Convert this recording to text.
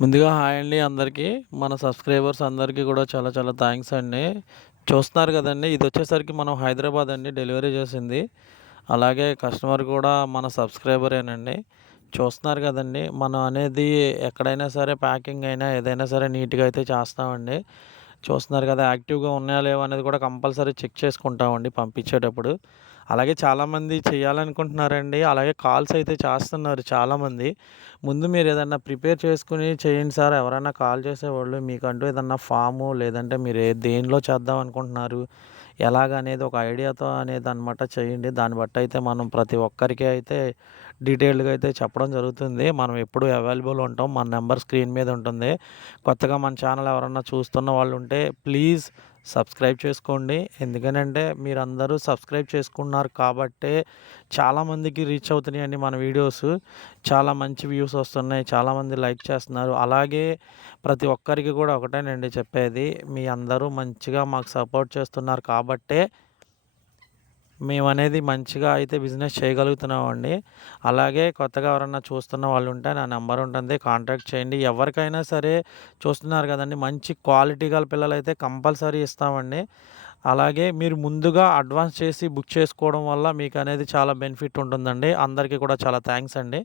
ముందుగా హాయ్ అండి అందరికీ. మన సబ్‌స్క్రైబర్స్ అందరికీ కూడా చాలా చాలా థాంక్స్ అండి. చూస్తున్నారు కదండీ! ఇదొచ్చేసరికి మనం హైదరాబాద్ అండి డెలివరీ చేసింది. అలాగే కస్టమర్ కూడా మన సబ్‌స్క్రైబరేనండి. చూస్తున్నారు కదండీ! మనం అనేది ఎక్కడైనా సరే ప్యాకింగ్ అయినా ఏదైనా సరే నీట్‌గా అయితే చేస్తామండి. చూస్తున్నారు కదా! యాక్టివ్‌గా ఉన్నాయా లేవా అనేది కూడా కంపల్సరీ చెక్ చేసుకుంటామండి పంపించేటప్పుడు. అలాగే చాలామంది చేయాలనుకుంటున్నారండి. అలాగే కాల్స్ అయితే చేస్తున్నారు చాలామంది. ముందు మీరేదన్నా ప్రిపేర్ చేసుకొని చేయండి సార్. ఎవరైనా కాల్ చేసేవాళ్ళు మీకంటూ ఏదన్నా ఫాము లేదంటే మీరు దేనిలో చేద్దాం అనుకుంటున్నారు, ఎలాగనేది ఒక ఐడియాతో అనేదనమాట చేయండి. దాన్ని బట్టయితే మనం ప్రతి ఒక్కరికి అయితే డీటెయిల్డ్‌గా అయితే చెప్పడం జరుగుతుంది. మనం ఎప్పుడూ అవైలబుల్ ఉంటాం. మన నంబర్ స్క్రీన్ మీద ఉంటుంది. కొత్తగా మన ఛానల్ ఎవరన్నా చూస్తున్న వాళ్ళుంటే ప్లీజ్ సబ్స్క్రైబ్ చేసుకోండి. ఎందుకనంటే మీరందరూ సబ్స్క్రైబ్ చేసుకున్నారు కాబట్టే చాలామందికి రీచ్ అవుతున్నాయండి మన వీడియోసు. చాలా మంచి వ్యూస్ వస్తున్నాయి. చాలామంది లైక్ చేస్తున్నారు. అలాగే ప్రతి ఒక్కరికి కూడా ఒకటేనండి చెప్పేది. మీ అందరూ మంచిగా మాకు సపోర్ట్ చేస్తున్నారు కాబట్టే మేమనేది మంచిగా అయితే బిజినెస్ చేయగలుగుతున్నామండి. అలాగే కొత్తగా ఎవరన్నా చూస్తున్న వాళ్ళుంటే నా నంబర్ ఉంటుంది. కాంటాక్ట్ చేయండి. ఎవరికైనా సరే చూస్తున్నారు కదండీ! మంచి క్వాలిటీ గల పిల్లలైతే కంపల్సరీ ఇస్తామండి. అలాగే మీరు ముందుగా అడ్వాన్స్ చేసి బుక్ చేసుకోవడం వల్ల మీకనేది చాలా బెనిఫిట్ ఉంటుందండి. అందరికీ కూడా చాలా థాంక్స్ అండి.